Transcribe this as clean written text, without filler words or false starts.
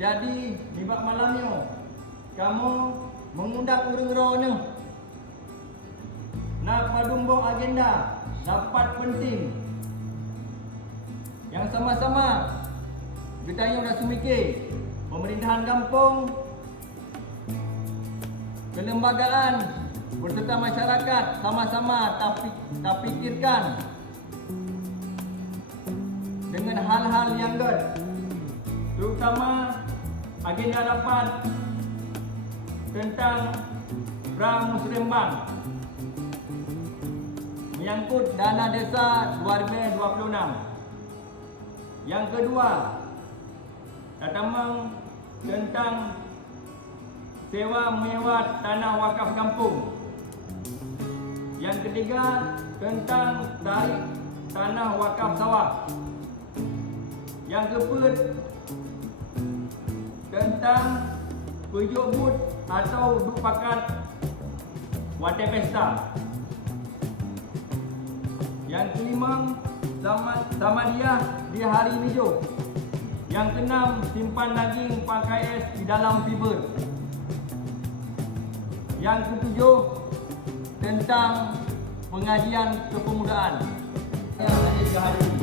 Jadi di bab malamnya kamu mengundang urang-urangnya nak padumbong agenda rapat penting yang sama-sama bertanya dan semikir pemerintahan kampung, kelembagaan berserta masyarakat sama-sama tak pikirkan dengan hal-hal yang terutama agenda rapat tentang Pra-Musrenbang menyangkut dana desa 2026. Yang kedua, tentang sewa menyewa tanah wakaf kampung. Yang ketiga, tentang tarik tanah wakaf sawah. Yang keempat, tentang pujuk but atau duk pakat wate pesta. Yang kelima, Samadiyah di hari hijau. Yang keenam, simpan daging pakai es di dalam fiber. Yang ketujuh, tentang pengajian kepemudaan yang ada di hari ini.